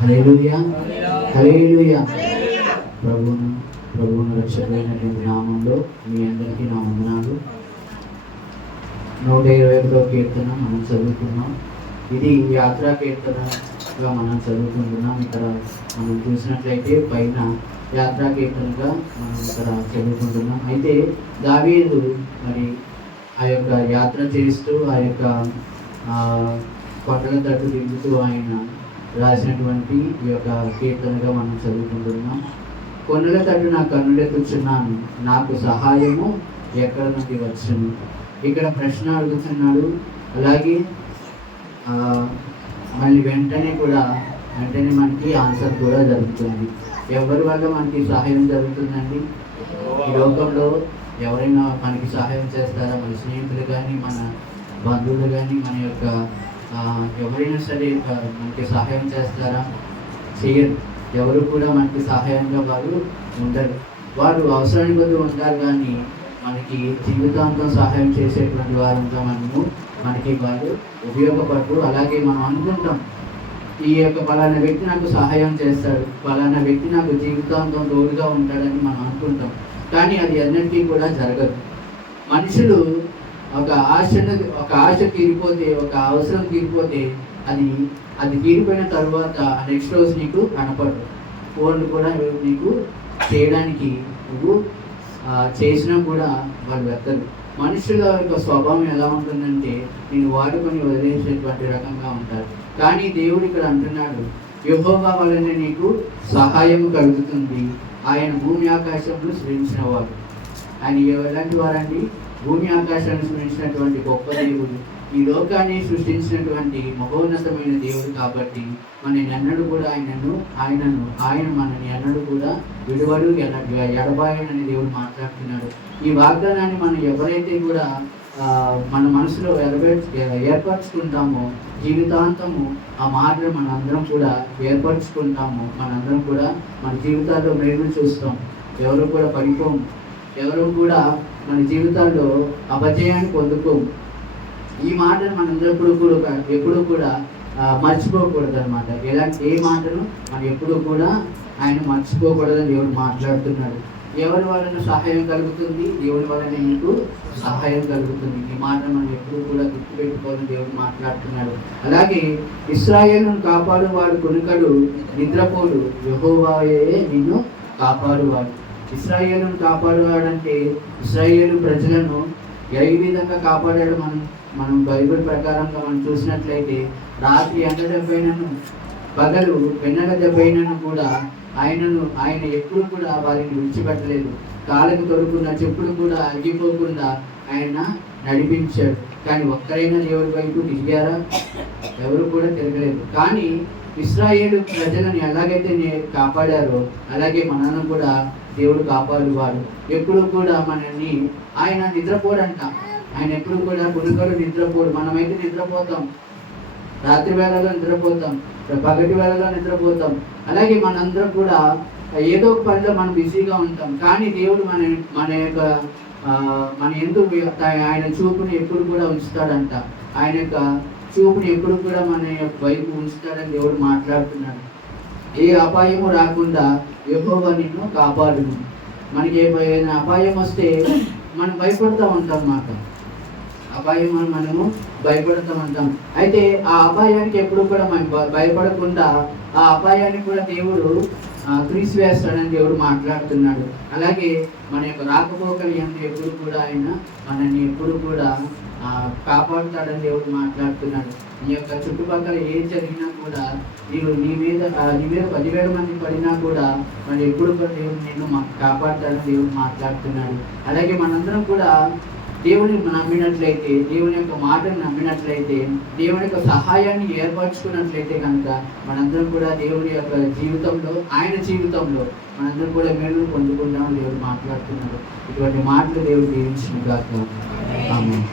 హల్లెలూయా హల్లెలూయా. ప్రభువును రక్షకుడైనటువంటి నామంలో మీ అందరికీ నా వందనాలు. 121వ కీర్తన మనం చదువుకున్నాం. ఇది యాత్రా కీర్తనగా మనం చదువుకుంటున్నాం. ఇక్కడ మనం చూసినట్లయితే పైన యాత్రా కీర్తనగా మనం ఇక్కడ చదువుకుంటున్నాం. అయితే దావీదు మరి ఆ యొక్క యాత్ర చేస్తూ ఆ యొక్క కొండల తట్టు దిగుతూ ఆయన రాసినటువంటి ఈ యొక్క కీర్తనగా మనం చదువుకుంటున్నాం. కొండల తట్టు నా కన్నులెత్తుచున్నాను, నాకు సహాయము ఎక్కడ నుండి వచ్చును. ఇక్కడ ప్రశ్న అడుగుతున్నాడు. అలాగే మళ్ళీ వెంటనే మనకి ఆన్సర్ కూడా జరుగుతుంది. ఎవరి వల్ల మనకి సహాయం జరుగుతుందండి? ఈ లోకంలో ఎవరైనా మనకి సహాయం చేస్తారా? మన స్నేహితులు కానీ, మన బంధువులు కానీ, మన యొక్క ఎవరైనా సరే మనకి సహాయం చేస్తారా? చేయరు. ఎవరు కూడా మనకి సహాయంగా వారు ఉండరు. వారు అవసరాన్ని బట్టి ఉంటారు, కానీ మనకి జీవితాంతం సహాయం చేసేటువంటి వారంతా మనకి వారు ఉపయోగపడరు. అలాగే మనం అనుకుంటాం, ఈ యొక్క పలానా వ్యక్తి నాకు సహాయం చేస్తాడు, పలానా వ్యక్తి నాకు జీవితాంతం తోడుగా ఉంటాడని మనం అనుకుంటాం. కానీ అది అన్నిటికీ కూడా జరగదు. మనుషులు ఒక ఆశ తీరిపోతే, ఒక అవసరం తీరిపోతే అది తీరిపోయిన తర్వాత నెక్స్ట్ రోజు నీకు కనపడదు. ఫోన్లు కూడా నీకు చేయడానికి నువ్వు చేసినా కూడా వాళ్ళు వెళ్తారు. మనుషుల యొక్క స్వభావం ఎలా ఉంటుందంటే నేను వాడుకొని వదిలేసేటువంటి రకంగా ఉంటారు. కానీ దేవుడు ఇక్కడ అంటున్నాడు, యెహోవా వలన నీకు సహాయం కలుగుతుంది. ఆయన భూమి ఆకాశంలో సృష్టించిన వాడు. ఆయన ఎలాంటి వారండి? భూమి ఆకాశాన్ని సృష్టించినటువంటి గొప్ప దేవుడు, ఈ లోకాన్ని సృష్టించినటువంటి మహోన్నతమైన దేవుడు. కాబట్టి మనని ఎన్నడూ కూడా ఆయన మనని ఎన్నడూ కూడా విడువడు, ఎడబాయనని దేవుడు మాట్లాడుతున్నాడు. ఈ వాగ్దానాన్ని మనం ఎవరైతే కూడా మన మనసులో ఏర్పరచుకుంటామో, జీవితాంతము ఆ మాటలు మనందరం కూడా ఏర్పరచుకుంటాము. మనందరం కూడా మన జీవితాల్లో మేలును చూస్తాం. ఎవరు కూడా పడిపోము. ఎవరు కూడా మన జీవితాల్లో అపజయాన్ని పొందుకోము. ఈ మాటను మనందరూ ఎప్పుడూ కూడా మర్చిపోకూడదు అనమాట. ఏ మాటను మనం ఎప్పుడూ కూడా ఆయన మర్చిపోకూడదని దేవుడు మాట్లాడుతున్నాడు. ఎవరి వలన సహాయం కలుగుతుంది? దేవుడి వలన నీకు సహాయం కలుగుతుంది. ఈ మాట మనం ఎప్పుడు కూడా గుర్తుపెట్టుకోవాలని దేవుడు మాట్లాడుతున్నాడు. అలాగే ఇశ్రాయేలును కాపాడువాడు కొనుకడు, నిద్రపోడు, యెహోవాయే నిన్ను కాపాడువాడు. ఇశ్రాయేలును కాపాడువాడంటే ఇశ్రాయేలు ప్రజలను ఏ విధంగా కాపాడాడు? మనం బైబిల్ ప్రకారంగా మనం చూసినట్లయితే రాత్రి ఎండదెబ్బైనను పగలు వెన్నెల దెబ్బైనను కూడా ఆయన ఎప్పుడు కూడా వారిని విడిచిపెట్టలేదు. కాళ్ళకు తొడుకున్న చెప్పులు కూడా అరిగిపోకుండా ఆయన నడిపించాడు. కానీ ఒక్కరైనా దేవుడి వైపు తిరిగారా? ఎవరు కూడా తిరగలేదు. కానీ ఇశ్రాయేలు ప్రజలను ఎలాగైతే కాపాడారో అలాగే మనల్ని కూడా దేవుడు కాపాడువాడు. ఎప్పుడు కూడా మనల్ని ఆయన నిద్రపోడంట. ఆయన ఎప్పుడు కూడా కొనుగోలు నిద్రపోడు. మనమైతే నిద్రపోతాం, రాత్రి వేళలో నిద్రపోతాం, పగటి వేళలో నిద్రపోతాం. అలాగే మనందరం కూడా ఏదో ఒక పనిలో మనం బిజీగా ఉంటాం. కానీ దేవుడు మన ఎందుకు ఆయన చూపుని ఎప్పుడు కూడా ఉంచుతాడంట. ఆయన యొక్క చూపుని ఎప్పుడు కూడా మన వైపు ఉంచుతాడని దేవుడు మాట్లాడుతున్నాడు. ఏ అపాయము రాకుండా యెహోవా నిన్ను కాపాడును. మనకి ఏదైనా అపాయం వస్తే మనం భయపడుతూ ఉంటాం అన్నమాట. అపాయం మనము భయపడుతూ ఉంటాం. అయితే ఆ అపాయానికి ఎప్పుడు కూడా మనం భయపడకుండా ఆ అపాయాన్ని కూడా దేవుడు తీసివేస్తాడని దేవుడు మాట్లాడుతున్నాడు. అలాగే మన యొక్క రాకపోకలు ఎప్పుడు కూడా ఆయన మనల్ని ఎప్పుడు కూడా కాపాడుతాడని దేవుడు మాట్లాడుతున్నాడు. నీ యొక్క చుట్టుపక్కల ఏం జరిగినా కూడా నీ మీద 10,000 మంది పడినా కూడా మరి ఎప్పుడు కూడా దేవుడు నిన్ను కాపాడుతాడని దేవుడు మాట్లాడుతున్నాడు. అలాగే మనందరం కూడా దేవుని నమ్మినట్లయితే, దేవుని యొక్క మాటను నమ్మినట్లయితే, దేవుని యొక్క సహాయాన్ని ఏర్పరచుకున్నట్లయితే కనుక మనందరం కూడా దేవుని యొక్క జీవితంలో, ఆయన జీవితంలో మనందరం కూడా మేలు పొందుకుంటామని దేవుడు మాట్లాడుతున్నాడు. ఇటువంటి మాటలు దేవుడు దీవించిన గాక. ఆమేన్.